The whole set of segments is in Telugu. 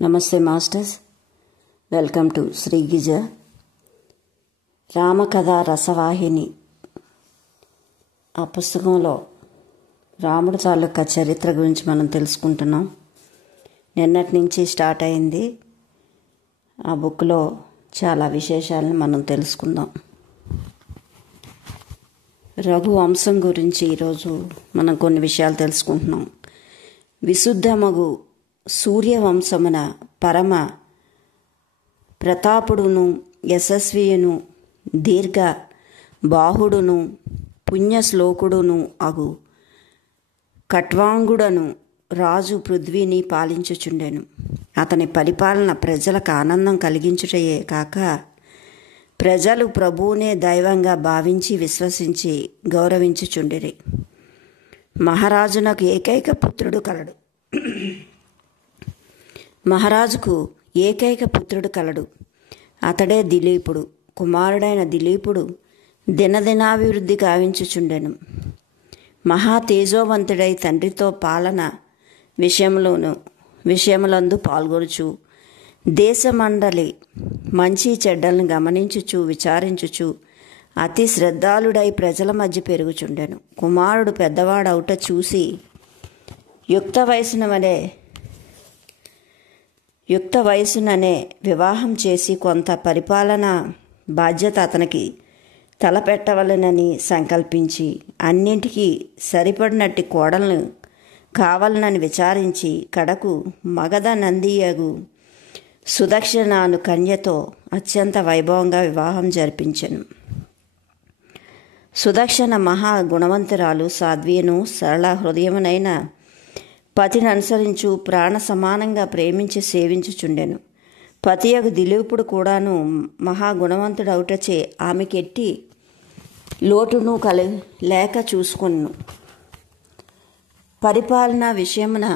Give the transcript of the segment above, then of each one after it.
నమస్తే మాస్టర్స్, వెల్కమ్ టు శ్రీ గిజ రామకథ రసవాహిని. ఆ పుస్తకంలో రాముడు తాలూకా చరిత్ర గురించి మనం తెలుసుకుంటున్నాం. నిన్నటి నుంచి స్టార్ట్ అయింది. ఆ బుక్లో చాలా విశేషాలను మనం తెలుసుకుందాం. రఘు వంశం గురించి ఈరోజు మనం కొన్ని విషయాలు తెలుసుకుంటున్నాం. విశుద్ధమగు సూర్యవంశమున పరమ ప్రతాపుడును యశస్వియును దీర్ఘ బాహుడును పుణ్యశ్లోకుడును అగు కట్వాంగుడను రాజు పృథ్వీని పాలించుచుండెను. అతని పరిపాలన ప్రజలకు ఆనందం కలిగించుటయే కాక ప్రజలు ప్రభువునే దైవంగా భావించి విశ్వసించి గౌరవించుచుండిరి. మహారాజునకు ఏకైక పుత్రుడు కలడు. మహారాజుకు ఏకైక పుత్రుడు కలడు. అతడే దిలీపుడు. కుమారుడైన దిలీపుడు దినదినాభివృద్ధి గావించుచుండెను. మహా తేజోవంతుడై తండ్రితో పాలన విషయములందు పాల్గొనుచు దేశమండలి మంచి చెడ్డలను గమనించుచు విచారించుచు అతి శ్రద్ధాళుడై ప్రజల మధ్య పెరుగుచుండెను. కుమారుడు పెద్దవాడవుట చూసి యుక్త వయసుననే వివాహం చేసి కొంత పరిపాలన బాధ్యత అతనికి తలపెట్టవలనని సంకల్పించి అన్నింటికీ సరిపడినట్టి కోడలను కావాలనని విచారించి కడకు మగధ నందియగు సుదక్షిణాను కన్యతో అత్యంత వైభవంగా వివాహం జరిపించెను. సుదక్షిణ మహా గుణవంతురాలు, సాధ్వీను, సరళ హృదయమునైన పతిని అనుసరించు ప్రాణ సమానంగా ప్రేమించి సేవించుచుండెను. పతియగు దిలీపుడు కూడాను మహాగుణవంతుడవుటచే ఆమెకెట్టి లోటును లేక చూసుకొను. పరిపాలన విషయమున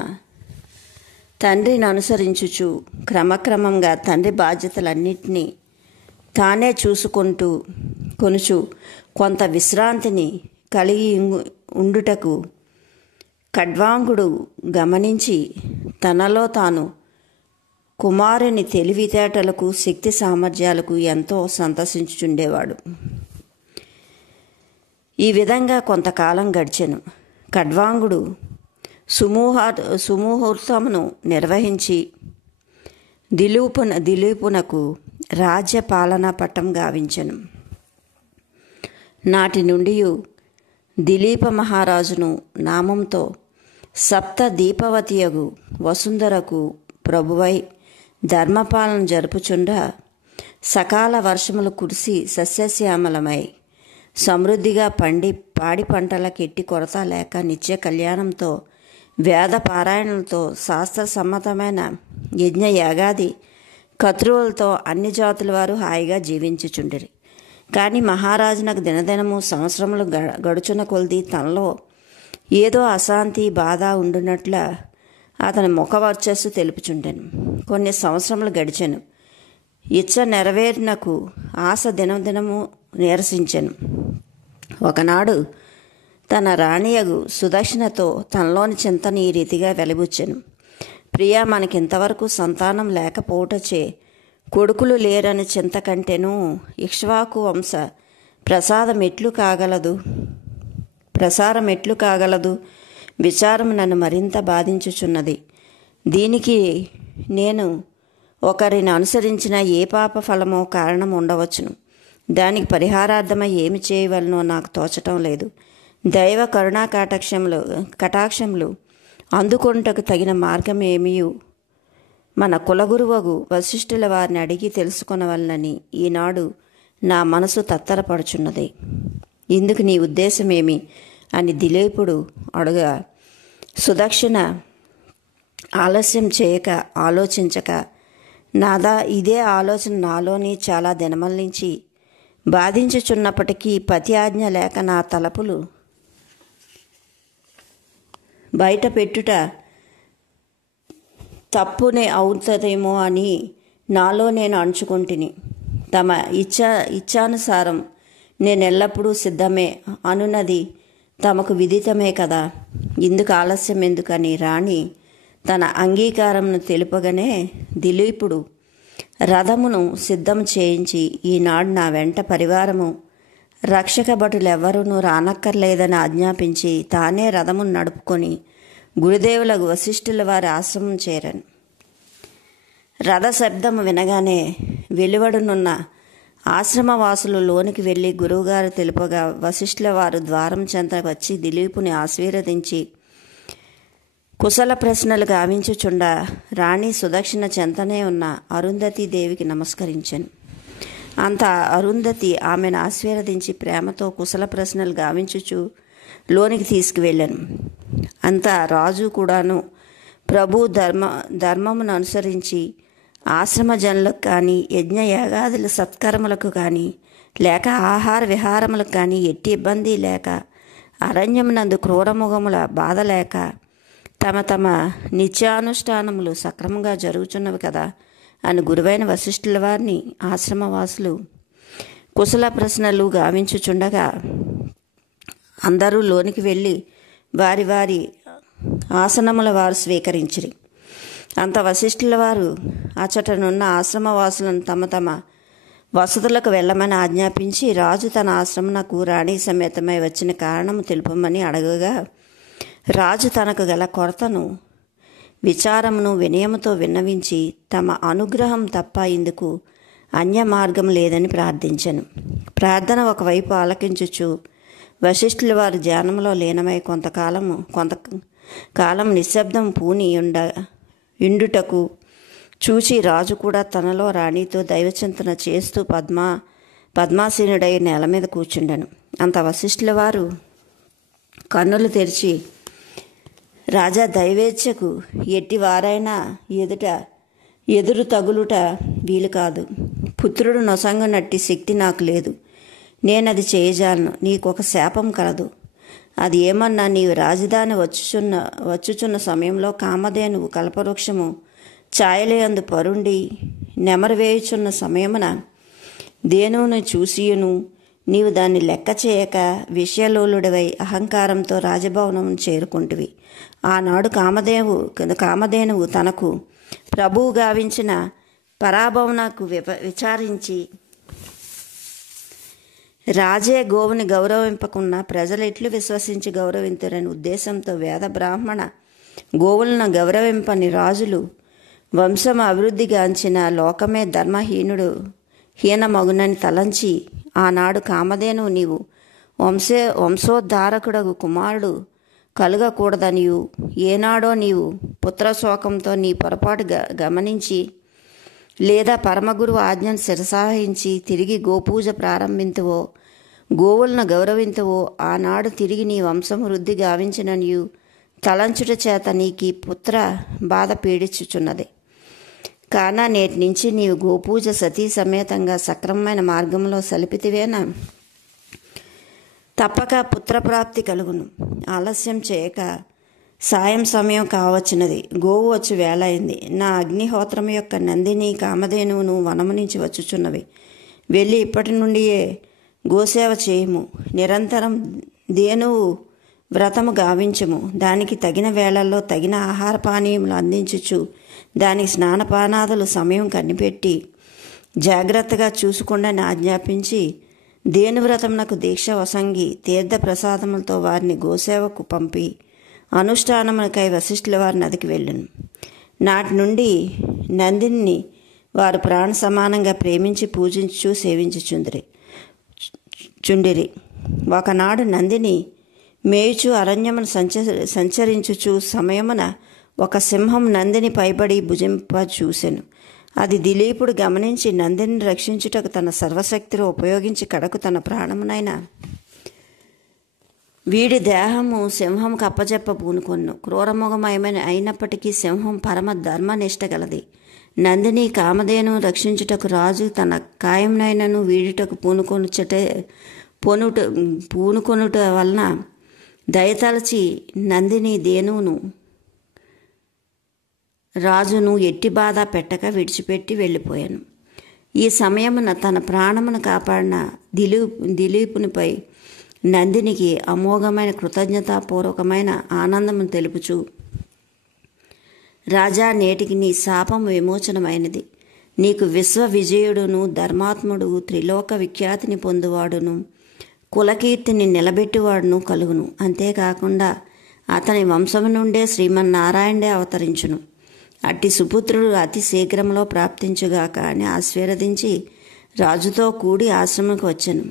తండ్రిని అనుసరించుచు క్రమక్రమంగా తండ్రి బాధ్యతలన్నింటినీ తానే కొనుచు కొంత విశ్రాంతిని కలిగి ఉండుటకు ఖడ్వాంగుడు గమనించి తనలో తాను కుమారుని తెలివితేటలకు శక్తి సామర్థ్యాలకు ఎంతో సంతసించుచుండేవాడు. ఈ విధంగా కొంతకాలం గడిచెను. ఖడ్వాంగుడు సుముహూర్తమును నిర్వహించి దిలీపునకు రాజ్య పాలనా పట్టం గావించెను. నాటి నుండి దిలీప మహారాజును నామంతో సప్త దీపవతియగు వసుంధరకు ప్రభువై ధర్మపాలన జరుపుచుండా సకాల వర్షములు కురిసి సస్యశ్యామలమై సమృద్ధిగా పాడి పంటలకు ఎట్టి కొరత లేక నిత్య కళ్యాణంతో వేద పారాయణలతో శాస్త్ర సమ్మతమైన యజ్ఞ యాగాది కత్రువులతో అన్ని జాతుల వారు హాయిగా జీవించుచుండిరి. కానీ మహారాజునకు దినదినము సంవత్సరములు గడుచున కొలది తనలో ఏదో అశాంతి బాధ ఉండునట్ల అతని ముఖ వర్చస్సు తెలుపుచుండెను. కొన్ని సంవత్సరములు గడిచెను. ఇచ్చ నెరవేరినకు ఆశ దినదినము నీరసించెను. ఒకనాడు తన రాణియగు సుదక్షిణతో తనలోని చింతను ఈ రీతిగా వెలిబుచ్చెను. ప్రియా, మనకింతవరకు సంతానం లేకపోవటచే కొడుకులు లేరని చింత కంటేను ఇక్ష్వాకు వంశ ప్రసారం ఎట్లు కాగలదు విచారం నన్ను మరింత బాధించుచున్నది. దీనికి నేను ఒకరిని అనుసరించిన ఏ పాప ఫలమో కారణం ఉండవచ్చును. దానికి పరిహారార్థమై ఏమి చేయవలనో నాకు తోచటం లేదు. దైవ కరుణా కటాక్షములు అందుకొనుటకు తగిన మార్గం ఏమియు మన కులగురువగు వశిష్ఠుల వారిని అడిగి తెలుసుకొనవలనని ఈనాడు నా మనసు తత్తరపడుచున్నది. ఇందుకు నీ ఉద్దేశమేమి అని దిలీపుడు అడుగా సుదక్షిణ ఆలస్యం చేయక ఆలోచించక, నాదా ఇదే ఆలోచన నాలోని చాలా దినముల నుంచి బాధించుచున్నప్పటికీ పతి ఆజ్ఞ లేక నా తలపులు బయట పెట్టుట తప్పునే అవుతుందేమో అని నాలో నేను అంచుకుంటుని. తమ ఇచ్ఛానుసారం నేనెల్లప్పుడూ సిద్ధమే అనున్నది తమకు విదితమే కదా. ఇందుకు ఆలస్యం ఎందుకని రాణి తన అంగీకారంను తెలుపగానే దిలీపుడు రథమును సిద్ధం చేయించి, ఈనాడు నా వెంట పరివారము రక్షక భటులెవ్వరూ రానక్కర్లేదని ఆజ్ఞాపించి తానే రథమును నడుపుకొని గురుదేవులకు వశిష్ఠుల వారి ఆశ్రమం చేరాను. రథ శబ్దము వినగానే వెలువడనున్న ఆశ్రమవాసులు లోనికి వెళ్ళి గురువుగారు తెలుపగా వశిష్ఠుల వారు ద్వారం చెంత వచ్చి దిలీపుని ఆశీర్వదించి కుశల ప్రశ్నలు గావించుచుండ రాణి సుదక్షిణ చెంతనే ఉన్న అరుంధతీదేవికి నమస్కరించాను. అంత అరుంధతి ఆమెను ఆశీర్వదించి ప్రేమతో కుశల ప్రశ్నలు గావించుచు లోనికి తీసుకువెళ్ళాను. అంత రాజు కూడాను ప్రభు ధర్మమును అనుసరించి ఆశ్రమ జనులకు కానీ యజ్ఞయాగాదుల సత్కర్మలకు కానీ లేక ఆహార విహారములకు కానీ ఎట్టి ఇబ్బంది లేక అరణ్యమునందు క్రూరముఖముల బాధ లేక తమ తమ నిత్యానుష్ఠానములు సక్రమంగా జరుగుచున్నవి కదా అని గురువైన వశిష్ఠుల వారిని ఆశ్రమవాసులు కుశల ప్రశ్నలు గావించుచుండగా అందరూ లోనికి వెళ్ళి వారి వారి ఆసనముల వారు స్వీకరించిరి. అంత వశిష్ఠుల వారు అచటనున్న ఆశ్రమవాసులను తమ తమ వసతులకు వెళ్ళమని ఆజ్ఞాపించి రాజు తన ఆశ్రమనకు రాణి సమేతమై వచ్చిన కారణము తెలుపమని అడగగా రాజు తనకు గల కొరతను విచారమును వినయముతో విన్నవించి తమ అనుగ్రహం తప్ప ఇందుకు అన్య మార్గం లేదని ప్రార్థించాను. ప్రార్థన ఒకవైపు ఆలకించుచు వశిష్ఠుల వారు ధ్యానంలో లీనమై కొంతకాలం నిశ్శబ్దం పూని ఇండుటకు చూచి రాజు కూడా తనలో రాణితో దైవచింతన చేస్తూ పద్మాసీనుడై నేల మీద కూర్చుండెను. అంత వశిష్ఠుల వారు కన్నులు తెరిచి, రాజా, దైవేచ్ఛకు ఎట్టి వారైనా ఎదురు తగులుట వీలు కాదు. పుత్రుడు నొసంగునట్టి శక్తి నాకు లేదు. నేనది చేయజాలను. నీకొక శాపం కలదు. అది ఏమన్నా, నీవు రాజధాని వచ్చుచున్న సమయంలో కామధేనువు కల్పవృక్షము ఛాయలయందు పరుండి నెమరు వేయుచున్న సమయమున ధేనువును చూసియును నీవు దాన్ని లెక్క చేయక విషయలోలుడవై అహంకారంతో రాజభవనమును చేరుకుంటివి. ఆనాడు కామధేనువు తనకు ప్రభువు గావించిన పరాభవనకు విచారించి రాజే గోవుని గౌరవింపకున్న ప్రజలు ఎట్లు విశ్వసించి గౌరవింతురని ఉద్దేశంతో వేద బ్రాహ్మణ గోవులను గౌరవింపని రాజులు వంశం అభివృద్ధిగాంచిన లోకమే హీనమగునని తలంచి ఆనాడు కామధేనువు నీవు వంశోద్ధారకుడగు కుమారుడు కలుగకూడదనియు ఏనాడో నీవు పుత్రశోకంతో నీ పొరపాటు గమనించి లేదా పరమగురువు ఆజ్ఞను శిరసాహించి తిరిగి గోపూజ ప్రారంభింతువో గోవులను గౌరవింతువో ఆనాడు తిరిగి నీ వంశం వృద్ధి గావించిననియు తలంచుట చేత నీకు పుత్ర బాధ పీడించుచున్నది. కాన నేటి నుంచి నీవు గోపూజ సతీ సమేతంగా సక్రమమైన మార్గంలో సలిపితివేనా తప్పక పుత్రప్రాప్తి కలుగును. ఆలస్యం చేయక సాయం సమయం కావచ్చినది. గోవు వచ్చి వేళయింది. నా అగ్నిహోత్రం యొక్క నందిని కామధేనువును వనము నుంచి వచ్చుచున్నవి. వెళ్ళి ఇప్పటి నుండియే గోసేవ చేయము. నిరంతరం ధేనువు వ్రతము గావించము. దానికి తగిన వేళల్లో తగిన ఆహార పానీయములు అందించుచు దానికి స్నానపానాదులు సమయం కనిపెట్టి జాగ్రత్తగా చూసుకుండని ఆజ్ఞాపించి ధేనువ్రతమునకు దీక్ష వసంగి తీర్థ ప్రసాదములతో వారిని గోసేవకు పంపి అనుష్ఠానములకై వశిష్ఠుల వారి నదికి వెళ్ళను. నాటి నుండి నందిని వారు ప్రాణ సమానంగా ప్రేమించి పూజించు సేవించుచుండిరి. ఒకనాడు నందిని మేయుచు అరణ్యమును సంచరించుచు సమయమున ఒక సింహం నందిని పైబడి భుజింప చూసెను. అది దిలీపుడు గమనించి నందిని రక్షించుటకు తన సర్వశక్తిలో ఉపయోగించి కడకు తన ప్రాణమునైన వీడి దేహము సింహంకు అప్పజెప్ప పూనుకొన్ను. క్రూరముఖమయమైన అయినప్పటికీ సింహం పరమ ధర్మనిష్ట గలది. నందిని కామధేను రక్షించుటకు రాజు తన కాయంనైనను వీడుటకు పూనుకొనుట వలన దయతలచి నందిని ధేనువును రాజును ఎట్టి బాధ పెట్టక విడిచిపెట్టి వెళ్ళిపోయాను. ఈ సమయమున తన ప్రాణమును కాపాడిన దిలీపునిపై నందినికి అమోఘమైన కృతజ్ఞతాపూర్వకమైన ఆనందమును తెలుపుచు రాజా, నేటికి నీ శాపం విమోచనమైనది. నీకు విశ్వ విజయుడును, ధర్మాత్ముడు, త్రిలోక విఖ్యాతిని పొందువాడును, కులకీర్తిని నిలబెట్టువాడును కలుగును. అంతేకాకుండా అతని వంశము నుండే శ్రీమన్నారాయణుడే అవతరించును. అట్టి సుపుత్రుడు అతి శీఘ్రంలో ప్రాప్తించుగాక అని ఆశీర్వదించి రాజుతో కూడి ఆశ్రమంకు వచ్చాను.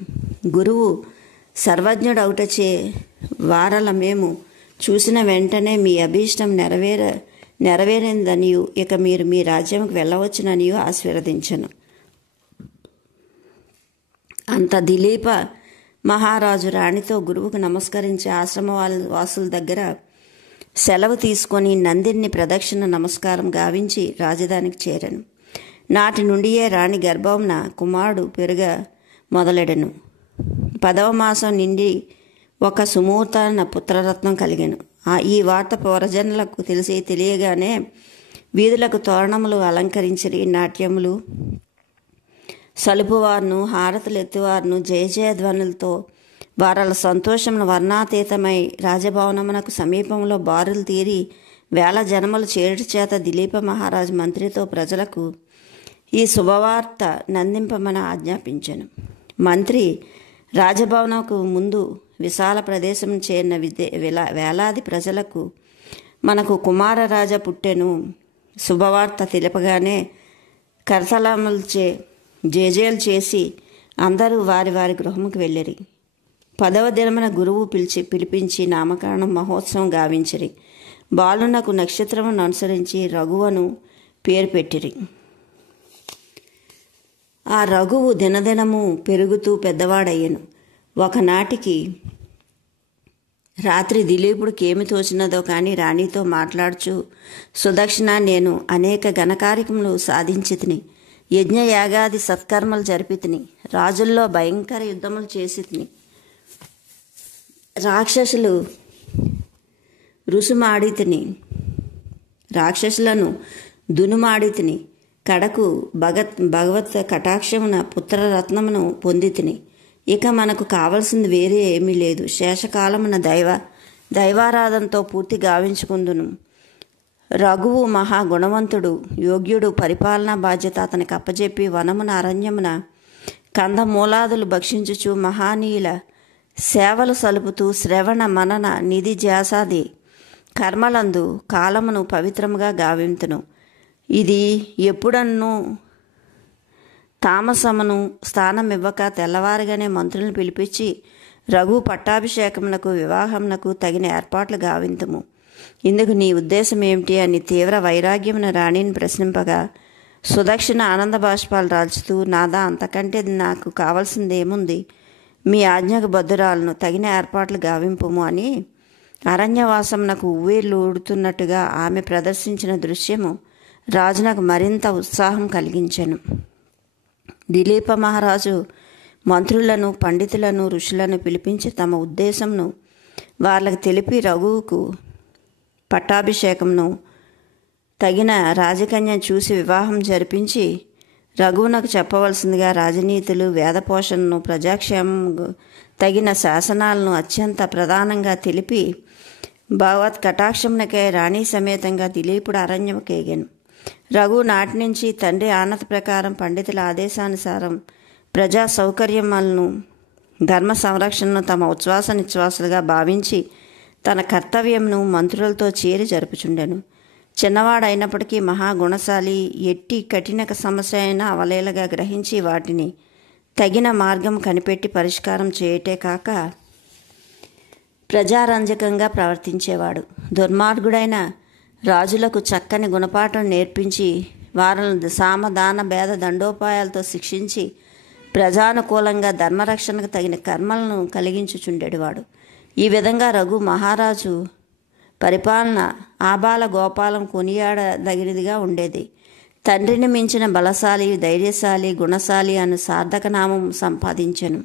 గురువు సర్వజ్ఞుడౌటచే వారల మేము చూసిన వెంటనే మీ అభీష్టం నెరవేరిందనియు ఇక మీరు మీ రాజ్యంకు వెళ్ళవచ్చుననియు ఆశీర్వదించను. అంత దిలీప మహారాజు రాణితో గురువుకు నమస్కరించి ఆశ్రమ వాసుల దగ్గర సెలవు తీసుకొని నందిని ప్రదక్షిణ నమస్కారం గావించి రాజధానికి చేరాను. నాటి నుండియే రాణి గర్భంన కుమారుడు పెరుగ మొదలెడను. 10వ మాసం నిండి ఒక సుముహూర్తాన పుత్రరత్నం కలిగాను. ఈ వార్త ప్రజలకు తెలియగానే వీధులకు తోరణములు అలంకరించిరి. నాట్యములు సలుపువారును, హారతులు ఎత్తువారును జయ జయధ్వనులతో వారల సంతోషమును వర్ణాతీతమై రాజభవనమునకు సమీపంలో బారులు తీరి వేల జనములు చేరుట చేత దిలీప మహారాజు మంత్రితో ప్రజలకు ఈ శుభవార్త నందింపమని ఆజ్ఞాపించాను. మంత్రి రాజభవనకు ముందు విశాల ప్రదేశం చేరిన వేలాది ప్రజలకు మనకు కుమారరాజ పుట్టెను శుభవార్త తెలుపగానే కరతలములచే జేజేలు చేసి అందరూ వారి వారి గృహముకు వెళ్ళిరి. 10వ దినమున గురువు పిలిపించి నామకరణం మహోత్సవం గావించిరి. బాలునకు నక్షత్రమును అనుసరించి రఘువను పేరు పెట్టిరి. ఆ రఘువు దినదినము పెరుగుతూ పెద్దవాడయ్యను. ఒకనాటికి రాత్రి దిలీపుడికి ఏమి తోచినదో కానీ రాణితో మాట్లాడుచు, సుదక్షిణ, నేను అనేక ఘనకార్యములు సాధించి తిని, యజ్ఞయాగాది సత్కర్మలు జరిపి తిని, రాజుల్లో భయంకర యుద్ధములు చేసి తిని, రాక్షసులను దునుమాడి తిని, కడకు భగవత్ కటాక్షమున పుత్రరత్నమును పొంది తిని. ఇక మనకు కావలసింది వేరే ఏమీ లేదు. శేషకాలమున దైవారాధనతో పూర్తి గావించుకుందును. రఘువు మహా గుణవంతుడు, యోగ్యుడు. పరిపాలనా బాధ్యత అతనికి అప్పజెప్పి వనమున అరణ్యమున కందమూలాదులు భక్షించుచు మహానీయుల సేవలు సలుపుతూ శ్రవణ మనన నిధి ధ్యాసాది కర్మలందు కాలమును పవిత్రముగా గావింతును. ఇది ఎప్పుడన్నూ తామసమును స్థానమివ్వక తెల్లవారుగానే మంత్రులను పిలిపించి రఘు పట్టాభిషేకమునకు వివాహమునకు తగిన ఏర్పాట్లు గావింతుము. ఇందుకు నీ ఉద్దేశం ఏమిటి అని తీవ్ర వైరాగ్యమున రాణిని ప్రశ్నింపగా, సుదక్షిణ ఆనంద బాష్పాలు రాల్చుతూ, నాదా, అంతకంటే నాకు కావలసిందేముంది? మీ ఆజ్ఞకు బద్దురాలను, తగిన ఏర్పాట్లు గావింపుము అని అరణ్యవాసమునకు ఉవ్వేళ్ళు ఊడుతున్నట్టుగా ఆమె ప్రదర్శించిన దృశ్యము రాజునకు మరింత ఉత్సాహం కలిగించెను. దిలీప మహారాజు మంత్రులను, పండితులను, ఋషులను పిలిపించి తమ ఉద్దేశంను వాళ్ళకు తెలిపి రఘువుకు పట్టాభిషేకంను తగిన రాజకన్యను చూసి వివాహం జరిపించి రఘువునకు చెప్పవలసిందిగా రాజనీతులు, వేదపోషణను, ప్రజాక్షేమం తగిన శాసనాలను అత్యంత ప్రధానంగా తెలిపి భగవత్ కటాక్షమునకై రాణి సమేతంగా దిలీపుడు అరణ్యముకేగాను. రఘు నాటి నుంచి తండ్రి ఆనత ప్రకారం పండితుల ఆదేశానుసారం ప్రజా సౌకర్యములను, ధర్మ సంరక్షణను తమ ఉచ్ఛ్వాస నిశ్వాసాలుగా భావించి తన కర్తవ్యంను మంత్రులతో చేరి జరుపుచుండెను. చిన్నవాడైనప్పటికీ మహాగుణశాలి, ఎట్టి కఠిన సమస్య అయినా అవలేలగా గ్రహించి వాటిని తగిన మార్గం కనిపెట్టి పరిష్కారం చేయటే కాక ప్రజారంజకంగా ప్రవర్తించేవాడు. దుర్మార్గుడైన రాజులకు చక్కని గుణపాఠం నేర్పించి వారిని సామదాన భేద దండోపాయాలతో శిక్షించి ప్రజానుకూలంగా ధర్మరక్షణకు తగిన కర్మలను కలిగించుచుండేవాడు. ఈ విధంగా రఘు మహారాజు పరిపాలన ఆబాల గోపాలం కొనియాడదగినదిగా ఉండేది. తండ్రిని మించిన బలశాలి, ధైర్యశాలి, గుణశాలి అను సార్థక నామం సంపాదించెను.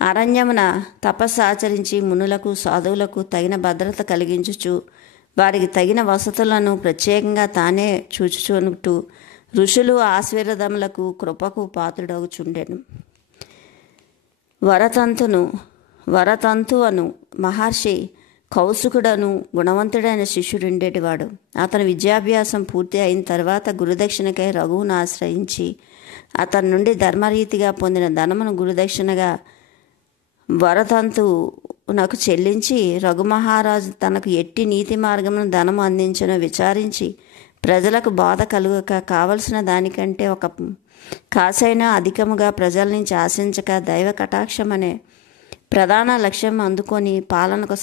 అరణ్యమున తపస్సు ఆచరించి మునులకు, సాధువులకు తగిన భద్రత కలిగించుచు వారికి తగిన వసతులను ప్రత్యేకంగా తానే చూచుచుంటూ ఋషులు ఆశీర్వదములకు, కృపకు పాత్రుడగుచుండెను. వరతంతు అను మహర్షి కౌసుకుడను గుణవంతుడైన శిష్యుడుండేటివాడు. అతని విద్యాభ్యాసం పూర్తి అయిన తర్వాత గురుదక్షిణకై రఘువును ఆశ్రయించి అతని నుండి ధర్మరీతిగా పొందిన ధనమును గురుదక్షిణగా వరతంతునకు చెల్లించి రఘుమహారాజు తనకు ఎట్టి నీతి మార్గమును ధనము అందించను విచారించి ప్రజలకు బాధ కలుగక కావలసిన దానికంటే ఒక కాసైనా అధికముగా ప్రజల నుంచి ఆశించక దైవ కటాక్షం అనే ప్రధాన లక్ష్యం అందుకొని పాలనకు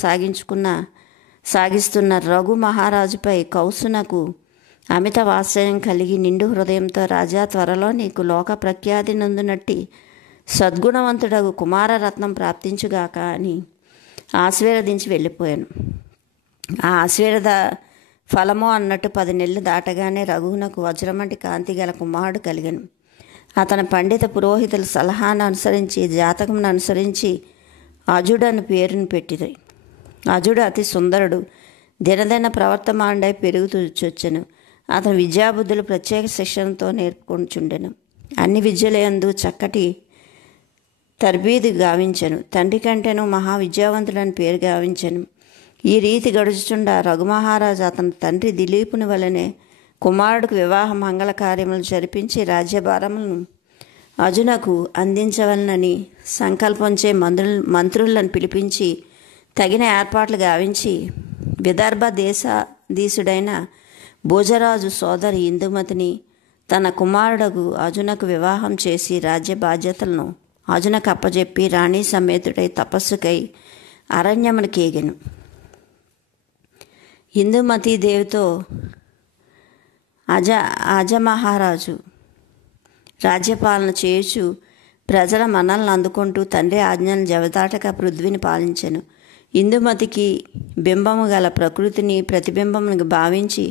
సాగిస్తున్న రఘు మహారాజుపై కౌసునకు అమిత వాత్సల్యం కలిగి నిండు హృదయంతో రాజా త్వరలో నీకు లోక ప్రఖ్యాతి నందునట్టి సద్గుణవంతుడగు కుమారరత్నం ప్రాప్తించుగాక అని ఆశీర్వదించి వెళ్ళిపోయాను. ఆ ఆశీర్వాద ఫలమో అన్నట్టు 10 నెలలు దాటగానే రఘువునకు వజ్రమంటి కాంతి గల కుమారుడు కలిగను. అతని పండిత పురోహితుల సలహాను అనుసరించి జాతకమును అనుసరించి అజుడని పేరును పెట్టింది. అజుడు అతి సుందరుడు, దినదిన ప్రవర్తమానుడై పెరుగుతూ వచ్చెను. అతని విద్యాబుద్ధులు ప్రత్యేక శిక్షణతో నేర్పుకొంచుండెను. అన్ని విద్యలందు చక్కటి తర్బీదు గావించెను. తండ్రి కంటేను మహావిద్యావంతుడని పేరు గావించెను. ఈ రీతి గడుచుచుండా రఘుమహారాజు అతని తండ్రి దిలీపుని వలనే కుమారుడికి వివాహ మంగళ కార్యములు జరిపించి రాజ్యభారములను అజునకు అందించవలనని సంకల్పించే మంత్రులను పిలిపించి తగిన ఏర్పాట్లు గావించి విదర్భ దేశాధీశుడైన భోజరాజు సోదరి ఇందుమతిని తన కుమారుడకు అజునకు వివాహం చేసి రాజ్య బాధ్యతలను అజునకు అప్పజెప్పి రాణి సమేతుడై తపస్సుకై అరణ్యమునకేగెను. ఇందుమతీ దేవితో అజమహారాజు రాజ్యపాలన చేయుచు ప్రజల మన్నలను అందుకుంటూ తండ్రి ఆజ్ఞలను జవదాటక పృథ్వీని పాలించెను. ఇందుమతికి బింబము గల ప్రకృతిని ప్రతిబింబమును భావించి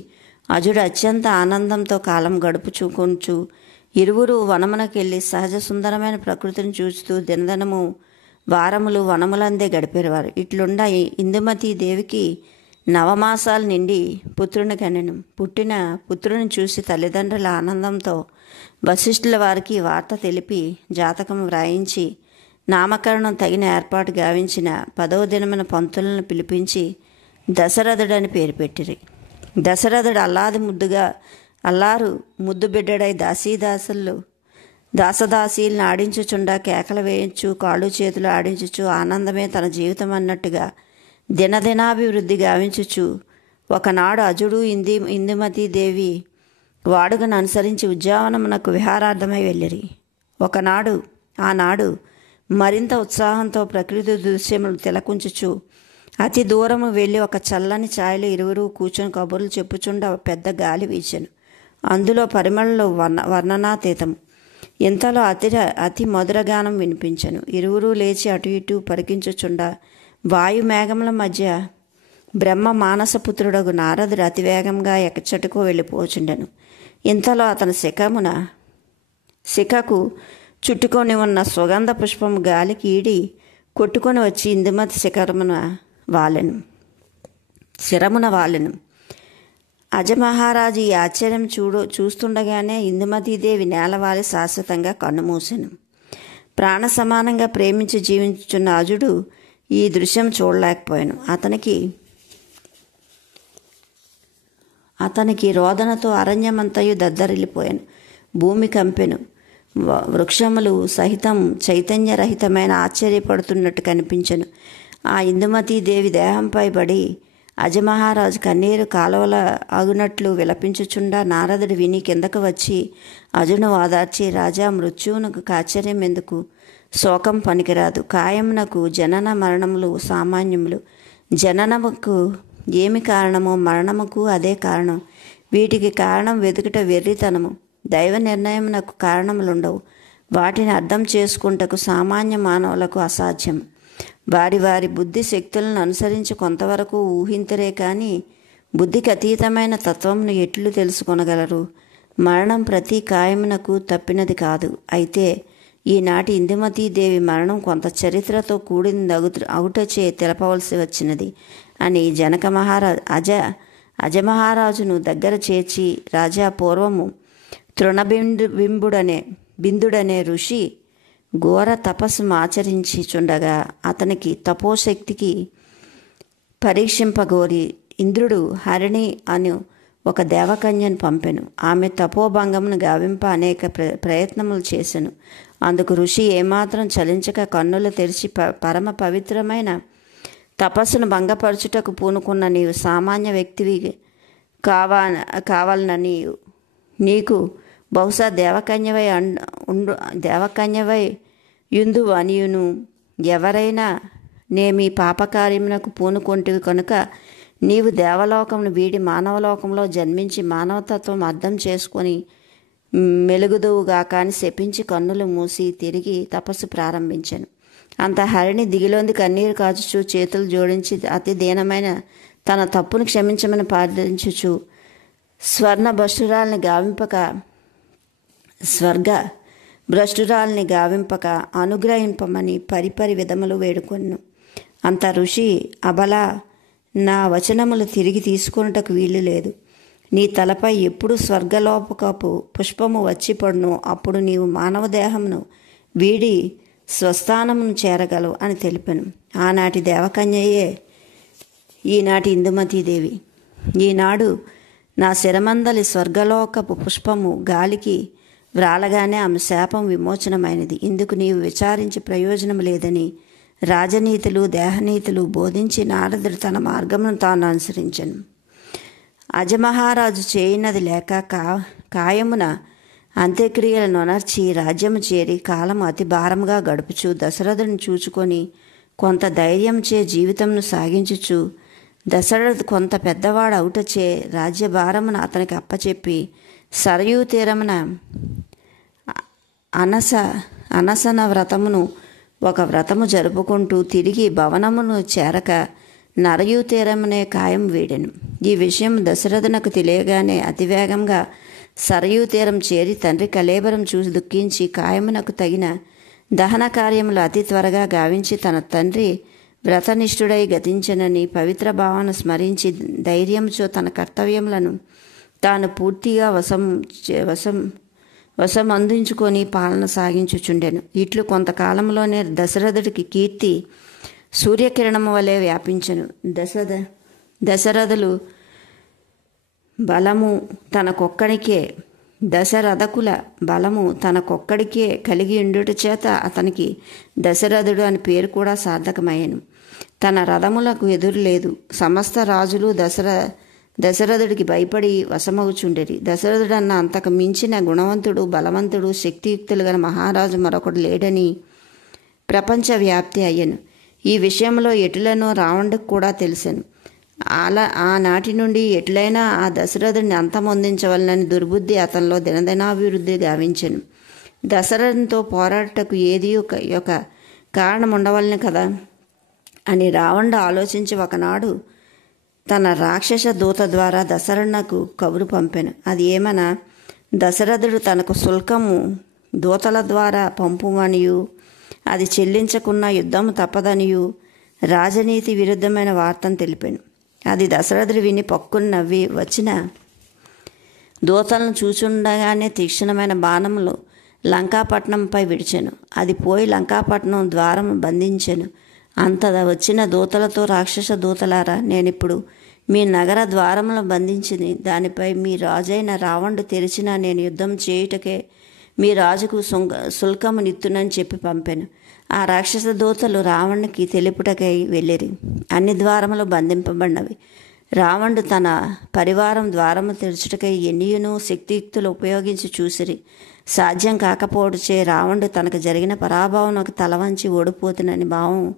అజుడు అత్యంత ఆనందంతో కాలం గడుపుచుకొంచు ఇరువురు వనమునకెళ్ళి సహజ సుందరమైన ప్రకృతిని చూస్తూ దినదినము వారములు వనములందే గడిపేవారు. ఇట్లుండ ఇందుమతీ దేవికి 9 మాసాలు నిండి పుత్రుని కనెను. పుట్టిన పుత్రుని చూసి తల్లిదండ్రుల ఆనందంతో వశిష్ఠుల వారికి వార్త తెలిపి జాతకం వ్రాయించి నామకరణం తగిన ఏర్పాటు గావించిన 10వ దినమున పంతులను పిలిపించి దశరథుడని పేరు పెట్టిరి. దశరథుడు అల్లారు ముద్దు బిడ్డడై దాసదాసీలను ఆడించుచుండా కేకలు వేయించు కాళ్ళు చేతులు ఆడించుచు ఆనందమే తన జీవితం అన్నట్టుగా దినదినాభివృద్ధి గావించుచు ఒకనాడు అజుడు ఇందుమతీ దేవి వాడుకను అనుసరించి ఉద్యానవనమునకు విహారార్థమై వెళ్ళిరి. ఆనాడు మరింత ఉత్సాహంతో ప్రకృతి దృశ్యములు తిలకుంచుచు అతి దూరము వెళ్ళి ఒక చల్లని ఛాయలో ఇరువురు కూర్చొని కబుర్లు చెప్పుచుండా పెద్ద గాలి వీచెను. అందులో పరిమళలో వర్ణనాతీతం. ఇంతలో అతి మధురగానం వినిపించెను. ఇరువురు లేచి అటు ఇటు పరికించుచుండా వాయుమేఘముల మధ్య బ్రహ్మ మానసపుత్రుడగు నారదుడు అతివేగంగా ఎక్కచటుకో వెళ్ళిపోచుండెను. ఇంతలో అతని శిఖకు చుట్టుకొని ఉన్న సుగంధ పుష్పము గాలికి ఈడి కొట్టుకొని వచ్చి ఇందుమతి శిరమున వాలెను. అజమహారాజు ఈ ఆశ్చర్యం చూస్తుండగానే ఇందుమతీదేవి నేలవాలి శాశ్వతంగా కన్నుమూసెను. ప్రాణ సమానంగా ప్రేమించి జీవించుచున్న అజుడు ఈ దృశ్యం చూడలేకపోయాను. అతనికి రోదనతో అరణ్యమంతయు దద్దరిల్లిపోయాను. భూమి కంపెను. వృక్షములు సహితం చైతన్యరహితమైన ఆశ్చర్యపడుతున్నట్టు కనిపించెను. ఆ ఇందుమతీదేవి దేహంపై పడి అజమహారాజు కన్నీరు కాలువల ఆగునట్లు విలపించుచుండా నారదుడు విని కిందకు వచ్చి అజును వాదార్చి, రాజా, మృత్యువునకు ఆశ్చర్యం ఎందుకు? శోకం పనికిరాదు. కాయమునకు జనన మరణములు సామాన్యములు. జననముకు ఏమి కారణమో మరణముకు అదే కారణం. వీటికి కారణం వెతుకుట వెర్రితనము. దైవ నిర్ణయమునకు కారణములుండవు. వాటిని అర్థం చేసుకుంటకు సామాన్య మానవులకు అసాధ్యం. వారి వారి బుద్ధి శక్తులను అనుసరించి కొంతవరకు ఊహింతరే కానీ బుద్ధికి అతీతమైన తత్వమును ఎట్లు తెలుసుకొనగలరు? మరణం ప్రతి కాయమునకు తప్పినది కాదు. అయితే ఈనాటి ఇందుమతీదేవి మరణం కొంత చరిత్రతో కూడింది అవుటచే తెలపవలసి వచ్చినది అని అజమహారాజును దగ్గర చేర్చి, రాజా, పూర్వము బిందుడనే ఋషి ఘోర తపస్సు ఆచరించి చుండగా అతనికి తపోశక్తికి పరీక్షింపగోరి ఇంద్రుడు హరిణి అను ఒక దేవకన్యను పంపెను. ఆమె తపోభంగమును గావింప అనేక ప్రయత్నములు చేసెను. అందుకు ఋషి ఏమాత్రం చలించక కన్నులు తెరిచి పరమ పవిత్రమైన తపస్సును భంగపరచుటకు పూనుకున్న నీవు సామాన్య వ్యక్తివి కావాలనని నీకు బహుశా దేవకన్యవై యుందు అనియును ఎవరైనా నేమి పాపకార్యమునకు పూనుకొంటివి కనుక నీవు దేవలోకమును వీడి మానవలోకంలో జన్మించి మానవతత్వం అర్థం చేసుకొని మెలుగుదువుగా కాని శపించి కన్నులు మూసి తిరిగి తపస్సు ప్రారంభించాను. అంత హరిణి దిగిలోంది కన్నీరు కాచుచు చేతులు జోడించి అతి దీనమైన తన తప్పును క్షమించమని ప్రార్థించుచు స్వర్గ భ్రష్టురాల్ని గావింపక అనుగ్రహింపమని పరిపరి విధములు వేడుకొను. అంత ఋషి అబలా, నా వచనములు తిరిగి తీసుకొనుటకు వీలు లేదు. నీ తలపై ఎప్పుడు స్వర్గలోపకపు పుష్పము వచ్చి పడును అప్పుడు నీవు మానవ దేహమును వీడి స్వస్థానమును చేరగలవు అని తెలిపాను. ఆనాటి దేవకన్యయే ఈనాటి ఇందుమతీదేవి. ఈనాడు నా శిరమందలి స్వర్గలోకపు పుష్పము గాలికి వ్రాలగానే ఆమె శాపం విమోచనమైనది. ఇందుకు నీవు విచారించి ప్రయోజనం లేదని రాజనీతులు దేహనీతులు బోధించి నారదుడు తన మార్గమును తాను అనుసరించను. అజమహారాజు చేయనది లేక కాయమున అంత్యక్రియలను అనర్చి రాజ్యము చేరి కాలము అతి భారముగా గడుపుచు దశరథుని చూచుకొని కొంత ధైర్యంచే జీవితంను సాగించుచు దశరథుడు కొంత పెద్దవాడు అవుటచే రాజ్యభారమును అతనికి అప్పచెప్పి సరయూ తీరమున అనసన వ్రతమును ఒక వ్రతము జరుపుకుంటూ తిరిగి భవనమును చేరక నరయూ తీరమునే కాయం వీడెను. ఈ విషయం దశరథునకు తెలియగానే అతివేగంగా సరయూ తీరం చేరి తండ్రి కళేబరం చూసి దుఃఖించి కాయమునకు తగిన దహన కార్యములు అతి త్వరగా గావించి తన తండ్రి వ్రతనిష్ఠుడై గతించనని పవిత్ర భావన స్మరించి ధైర్యంతో తన కర్తవ్యములను తాను పూర్తిగా వశమందించుకొని పాలన సాగించుచుండెను. ఇట్లు కొంతకాలంలోనే దశరథుడికి కీర్తి సూర్యకిరణము వలె వ్యాపించెను. దశరథులు బలము దశరథకుల బలము తనకొక్కడికే కలిగి ఉండుట చేత అతనికి దశరథుడు అని పేరు కూడా సార్థకమయ్యను. తన రథములకు ఎదురు లేదు. సమస్త రాజులు దశరథుడికి భయపడి వశమవుచుండేది. దశరథుడన్న అంతకు మించిన గుణవంతుడు బలవంతుడు శక్తియుక్తులు గల మహారాజు మరొకడు లేడని ప్రపంచ వ్యాప్తి అయ్యను. ఈ విషయంలో ఎటులనో రావణుడికి కూడా తెలిసెను. ఆనాటి నుండి ఎట్లయినా ఆ దశరథుడిని అంతమొందించవలనని దుర్బుద్ధి అతనిలో దినదినాభివృద్ధి గావించెను. దశరథునితో పోరాటకు ఏది ఒక కారణం ఉండవలన కదా అని రావణుడు ఆలోచించి ఒకనాడు తన రాక్షస దూత ద్వారా దశరథునకు కబురు పంపెను. అది ఏమనా, దశరథుడు తనకు శుల్కము దూతల ద్వారా పంపుమనియు అది చెల్లించకున్న యుద్ధము తప్పదనియు రాజనీతి విరుద్ధమైన వార్తను తెలిపాను. అది దశరథుడు విని పక్కుని నవ్వి వచ్చిన దూతలను చూచుండగానే తీక్షణమైన బాణములు లంకాపట్నంపై విడిచెను. అది పోయి లంకాపట్నం ద్వారం బంధించెను. అంతదా వచ్చిన దూతలతో, రాక్షస దూతలారా, నేనిప్పుడు మీ నగర ద్వారములను బంధించింది దానిపై మీ రాజైన రావణుడు తెరిచిన నేను యుద్ధం చేయుటకే మీ రాజుకు శుల్కము నిత్తునని చెప్పి పంపాను. ఆ రాక్షస దూతలు రావణునికి తెలుపుటకై వెళ్ళిరి. అన్ని ద్వారములు బంధింపబడినవి. రావణుడు తన పరివారం ద్వారము తెరచుటకై ఎన్నియును శక్తియుక్తులు ఉపయోగించి చూసిరి. సాధ్యం కాకపోవడచే రావణుడు తనకు జరిగిన పరాభవమునకు తలవంచి ఓడిపోతునని భావం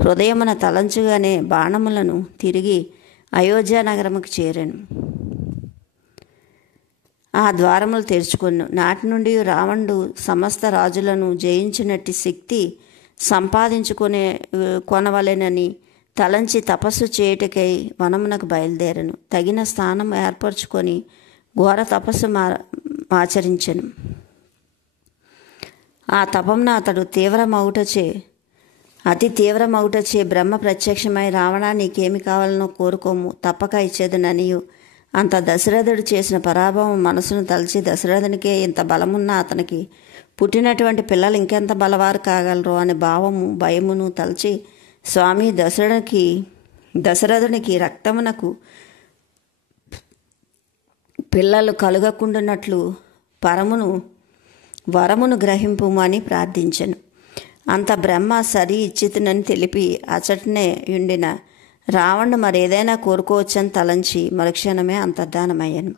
హృదయమున తలంచుగానే బాణములను తిరిగి అయోధ్య నగరముకు చేరాను. ఆ ద్వారములు తెరుచుకొను. నాటి నుండి రావణుడు సమస్త రాజులను జయించినట్టి శక్తి కొనవలెనని తలంచి తపస్సు చేయుటకై వనమునకు బయలుదేరను. తగిన స్థానం ఏర్పరచుకొని ఘోర తపస్సు ఆచరించెను. ఆ తపంన అతడు అతి తీవ్రమౌటచే బ్రహ్మ ప్రత్యక్షమై రావణా, నీకేమి కావాలనో కోరుకోము, తప్పక ఇచ్చేదననియు. అంత దశరథుడు చేసిన పరాభవం మనసును తలచి దశరథునికే ఇంత బలమున్నా అతనికి పుట్టినటువంటి పిల్లలు ఇంకెంత బలవారు కాగలరు అనే భావము భయమును తలచి స్వామి దశరథునికి దశరథునికి రక్తమునకు పిల్లలు కలుగకుండానట్లు వరమును గ్రహింపుమని ప్రార్థించెను. అంత బ్రహ్మ సరి ఇచ్చితునని తెలిపి అచటనే ఉండిన రావణుడు మరేదైనా కోరుకోవచ్చని తలంచి మరుక్షణమే అంతర్ధానమయ్యాను.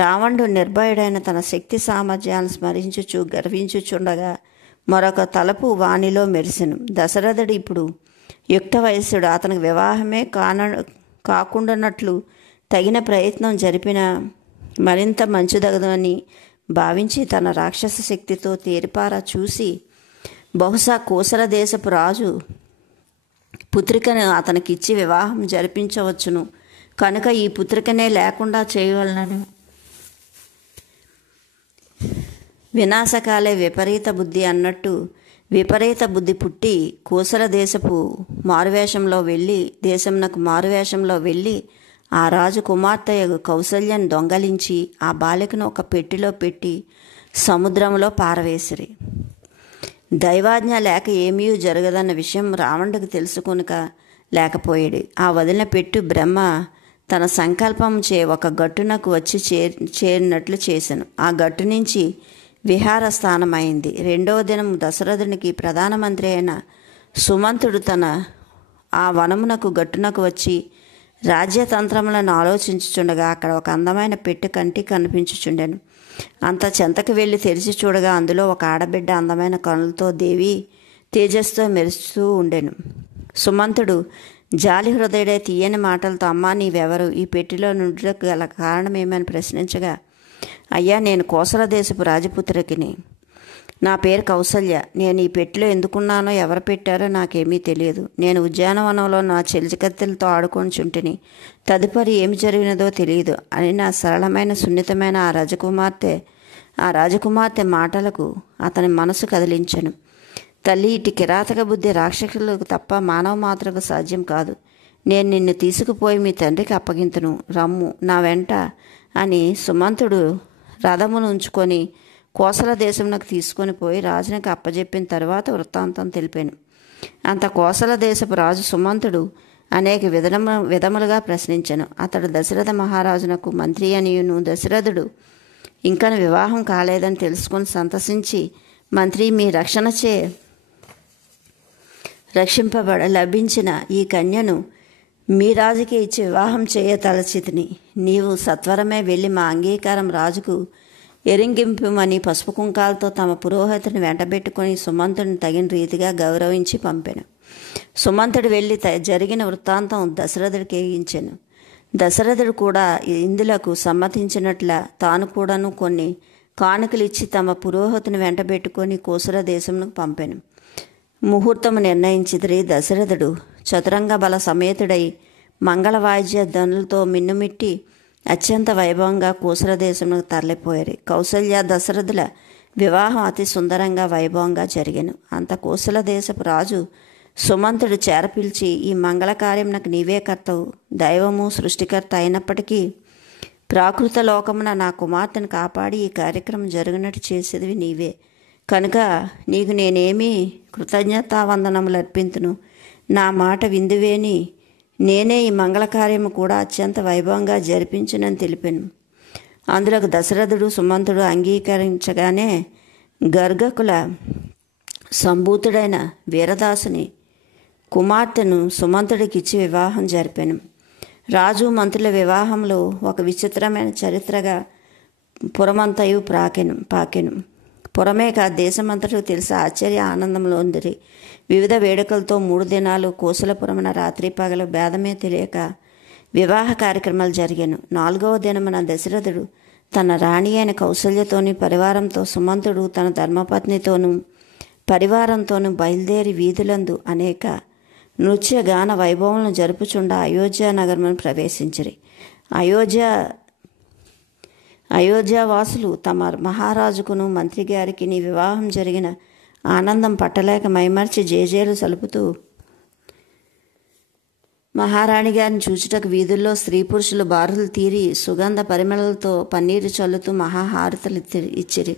రావణుడు నిర్భయుడైన తన శక్తి సామర్థ్యాలను స్మరించుచు గర్వించుచుండగా మరొక తలపు వానిలో మెరిసెను. దశరథుడు ఇప్పుడు యుక్త వయస్సుడు. అతనికి వివాహమే కాకుండానట్లు తగిన ప్రయత్నం జరిపిన మరింత మంచిదగదని భావించి తన రాక్షస శక్తితో తేరిపారా చూసి బహుశా కోసల దేశపు రాజు పుత్రికను అతనికిచ్చి వివాహం జరిపించవచ్చును, కనుక ఈ పుత్రికనే లేకుండా చేయవలనను వినాశకాలే విపరీత బుద్ధి అన్నట్టు విపరీత బుద్ధి పుట్టి కోసల దేశపు మారువేషంలో వెళ్ళి ఆ రాజు కుమార్తె కౌసల్యను దొంగలించి ఆ బాలికను ఒక పెట్టిలో పెట్టి సముద్రంలో పారవేసిరి. దైవాజ్ఞ లేక ఏమీ జరగదన్న విషయం రావణుడికి తెలుసుకొనక లేకపోయాడు. ఆ వదిలిన పెట్టు బ్రహ్మ తన సంకల్పం ఒక గట్టునకు వచ్చి చేరినట్లు చేశాను. ఆ గట్టు నుంచి విహార స్థానమైంది. రెండవ దినం దశరథునికి ప్రధానమంత్రి అయిన సుమంతుడు ఆ వనమునకు గట్టునకు వచ్చి రాజ్యతంత్రములను ఆలోచించుచుండగా అక్కడ ఒక అందమైన పెట్టె కంటికి కనిపించుచుండెను. అంత చెంతకు వెళ్ళి తెరిచి చూడగా అందులో ఒక ఆడబిడ్డ అందమైన కనులతో దేవి తేజస్తో మెరుస్తూ ఉండెను. సుమంతుడు జాలి హృదయుడై తీయని మాటలతో, అమ్మా నీవెవరు, ఈ పెట్టిలో నుండుటకు గల కారణమేమని ప్రశ్నించగా, అయ్యా నేను కోసల దేశపు రాజపుత్రికిని, నా పేరు కౌసల్య. నేను ఈ పెట్టిలో ఎందుకున్నానో ఎవరు పెట్టారో నాకేమీ తెలియదు. నేను ఉద్యానవనంలో నా చెలికత్తెలతో ఆడుకొనిచుంటిని. తదుపరి ఏమి జరిగినదో తెలియదు అని నా సరళమైన సున్నితమైన ఆ రాజకుమార్తె మాటలకు అతని మనసు కదిలించెను. తల్లి, ఇటు కిరాతక బుద్ధి రాక్షసులకు తప్ప మానవ మాత్రకు సాధ్యం కాదు. నేను నిన్ను తీసుకుపోయి మీ తండ్రికి అప్పగింతును, రమ్ము నా వెంట అని సుమంతుడు రథమును ఉంచుకొని కోసల దేశంలోకి తీసుకొని పోయి రాజునికి అప్పజెప్పిన తర్వాత వృత్తాంతం తెలిపాను. అంత కోసల దేశపు రాజు సుమంతుడు అనేక విధములుగా ప్రశ్నించెను. అతడు దశరథ మహారాజునకు మంత్రి అనియును. దశరథుడు ఇంకను వివాహం కాలేదని తెలుసుకొని సంతసించి, మంత్రి, మీ రక్షణచే లభించిన ఈ కన్యను మీ రాజుకి ఇచ్చి వివాహం చేయ తలచితిని. నీవు సత్వరమే వెళ్ళి మా అంగీకారం రాజుకు ఎరింగింపుమని పసుపు కుంకాలతో తమ పురోహితుని వెంటబెట్టుకొని సుమంతుడిని తగిన రీతిగా గౌరవించి పంపెను. సుమంతుడు వెళ్ళి జరిగిన వృత్తాంతం దశరథుడికి ఏగించెను. దశరథుడు కూడా ఇందులకు సమ్మతించినట్ల తాను కూడాను కొన్ని కానుకలు ఇచ్చి తమ పురోహితుని వెంటబెట్టుకొని కోసల దేశంను పంపెను. ముహూర్తము నిర్ణయించిదిరి. దశరథుడు చతురంగ బల సమేతుడై మంగళ వాయిద్య ధనులతో మిన్నుమిట్టి అత్యంత వైభవంగా కోసల దేశంలో తరలిపోయారు. కౌసల్య దశరథుల వివాహం అతి సుందరంగా వైభవంగా జరిగెను. అంత కోసల దేశపు రాజు సుమంతుడు చేరపిలిచి, ఈ మంగళ కార్యం నాకు నీవే కర్తవు. దైవము సృష్టికర్త అయినప్పటికీ ప్రాకృత లోకమున నా కుమార్తెను కాపాడి ఈ కార్యక్రమం జరిగినట్టు చేసేది నీవే. కనుక నీకు నేనేమీ కృతజ్ఞతావందనములు అర్పింతును. నా మాట విందువేని నేనే ఈ మంగళకార్యము కూడా అత్యంత వైభవంగా జరిపించునని తెలిపాను. అందులోకి దశరథుడు సుమంతుడు అంగీకరించగానే గర్గకుల సంభూతుడైన వీరదాసుని కుమార్తెను సుమంతుడికిచ్చి వివాహం జరిపాను. రాజు మంత్రుల వివాహంలో ఒక విచిత్రమైన చరిత్రగా పురమంతయు పాకెను. పురమే కాదు, దేశమంతటకు తెలిసి ఆశ్చర్య ఆనందంలో ఉందిరి. వివిధ వేడుకలతో 3 దినాలు కోసలపురమున రాత్రి పగలు భేదమే తెలియక వివాహ కార్యక్రమాలు జరిగాను. 4వ దినమున దశరథుడు తన రాణి అయిన కౌసల్యతోని పరివారంతో, సుమంతుడు తన ధర్మపత్నితోనూ పరివారంతోనూ బయలుదేరి వీధులందు అనేక నృత్య గాన వైభవములను జరుపుచుండా అయోధ్య నగరమును ప్రవేశించిరి. అయోధ్యావాసులు తమ మహారాజుకును మంత్రి గారికి వివాహం జరిగిన ఆనందం పట్టలేక మైమర్చి జేజేలు సలుపుతూ మహారాణి గారిని చూచుటకు వీధుల్లో స్త్రీ పురుషులు బారులు తీరి సుగంధ పరిమళలతో పన్నీరు చల్లుతూ మహాహారతలు ఇచ్చిరి.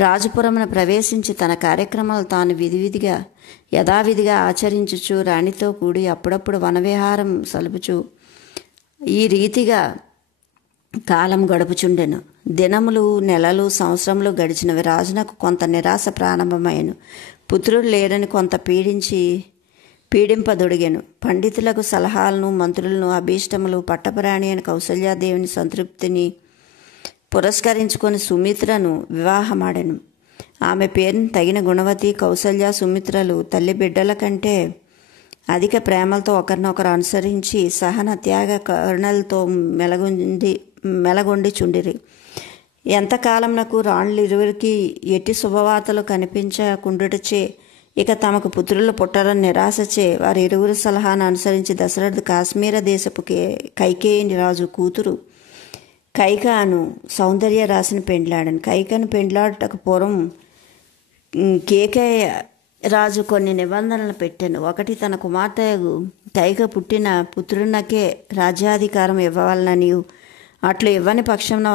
రాజపురమున ప్రవేశించి తన కార్యక్రమాలు తాను యథావిధిగా ఆచరించుచు రాణితో కూడి అప్పుడప్పుడు వనవిహారం సలుపుచు ఈ రీతిగా కాలం గడుపుచుండెను. దినములు, నెలలు, సంవత్సరములు గడిచినవి. రాజునకు కొంత నిరాశ ప్రారంభమైను. పుత్రుడు లేడని కొంత పీడింపదొడిగాను. పండితులకు సలహాలను, మంత్రులను, అభీష్టములు, పట్టపురాణి అని కౌసల్యాదేవిని సంతృప్తిని పురస్కరించుకొని సుమిత్రను వివాహమాడెను. ఆమె పేరును తగిన గుణవతి. కౌసల్య, సుమిత్రలు తల్లి బిడ్డల కంటే అధిక ప్రేమలతో ఒకరినొకరు అనుసరించి సహన త్యాగ కరుణలతో మెలగొండి చుండిరి. ఎంతకాలంనకు రాణులిరువురికి ఎట్టి శుభవార్తలు కనిపించకుండుటచే ఇక తమకు పుత్రులు పుట్టరని నిరాశచే వారి ఇరువురి సలహాను అనుసరించి దశరథుడు కాశ్మీర దేశపు కైకేయి రాజు కూతురు కైకను సౌందర్య రాశిని పెండ్లాడను. కైకను పెండ్లాడుటకు పూర్వం కేకయ్య రాజు కొన్ని నిబంధనలు పెట్టాను. ఒకటి, తన కుమార్తె కైక పుట్టిన పుత్రునకే రాజ్యాధికారం ఇవ్వవాలననియు, అట్లు ఇవ్వని పక్షంన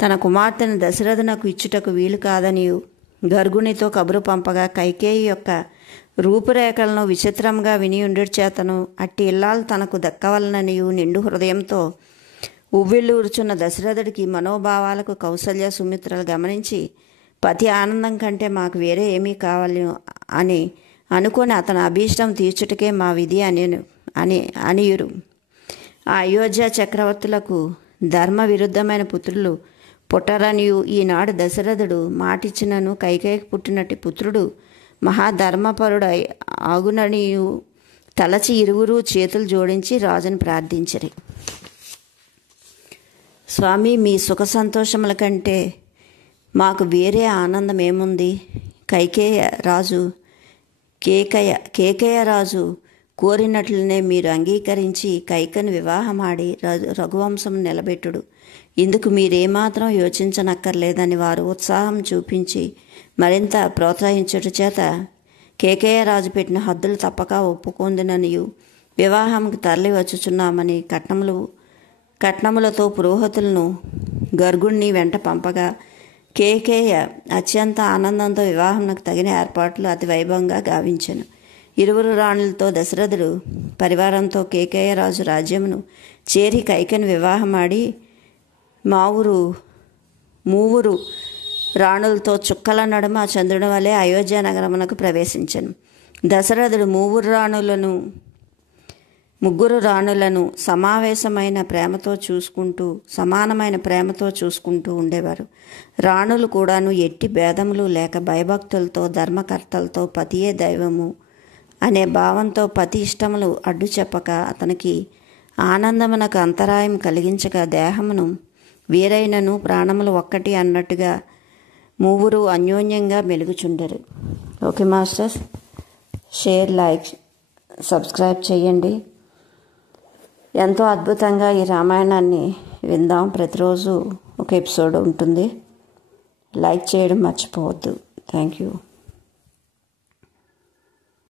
తన కుమార్తెను దశరథునకు ఇచ్చుటకు వీలు కాదనియు గర్గునితో కబురు పంపగా కైకేయి యొక్క రూపురేఖలను విచిత్రంగా విని ఉండుట చేతను అట్టి ఇల్లాలు తనకు దక్కవలననియు నిండు హృదయంతో ఉవ్విళ్ళూరుచున్న దశరథుడికి మనోభావాలకు కౌసల్య, సుమిత్రలు గమనించి పతి ఆనందం కంటే మాకు వేరే ఏమీ కావాలి అని అనుకొని అతని అభీష్టం తీర్చుటకే మా విధి అనియురు. ఆ అయోధ్య చక్రవర్తులకు ధర్మ విరుద్ధమైన పుత్రులు పుట్టరనియు ఈనాడు దశరథుడు మాటిచ్చినను కైకేయికి పుట్టినట్టి పుత్రుడు మహాధర్మపరుడు ఆగుననియు తలచి ఇరువురు చేతులు జోడించి రాజును ప్రార్థించిరి. స్వామి, మీ సుఖ సంతోషముల కంటే మాకు వేరే ఆనందం ఏముంది? కేకయ్య రాజు కోరినట్లనే మీరు అంగీకరించి కైకను వివాహమాడి రఘువంశం నిలబెట్టుడు. ఇందుకు మీరేమాత్రం యోచించనక్కర్లేదని వారు ఉత్సాహం చూపించి మరింత ప్రోత్సహించుట చేత కేకయ్య రాజు పెట్టిన హద్దులు తప్పక ఒప్పుకొందుననియు వివాహంకి తరలి వచ్చుచున్నామని కట్నములతో పురోహితులను గర్గుణ్ణి వెంట పంపగా కేకేయ అత్యంత ఆనందంతో వివాహంకు తగిన ఏర్పాట్లు అతి వైభవంగా గావించెను. ఇరువురు రాణులతో దశరథుడు పరివారంతో కేకేయ రాజు రాజ్యమును చేరి కైకను వివాహమాడి మూవురు రాణులతో చుక్కల నడుమ చంద్రుని వలె అయోధ్య నగరమునకు ప్రవేశించెను. దశరథుడు ముగ్గురు రాణులను సమానమైన ప్రేమతో చూసుకుంటూ ఉండేవారు. రాణులు కూడాను ఎట్టి భేదములు లేక భయభక్తులతో ధర్మకర్తలతో పతియే దైవము అనే భావంతో పతి ఇష్టములు అడ్డు చెప్పక అతనికి ఆనందమునకు అంతరాయం కలిగించక దేహమును వీరైనను ప్రాణములు ఒక్కటి అన్నట్టుగా మూవురు అన్యోన్యంగా మెలుగుచుండరు. Okay masters, share, like, subscribe చేయండి. ఎంతో అద్భుతంగా ఈ రామాయణాన్ని విందాం. ప్రతిరోజు ఒక ఎపిసోడ్ ఉంటుంది. లైక్ చేయడం మర్చిపోవద్దు. Thank you.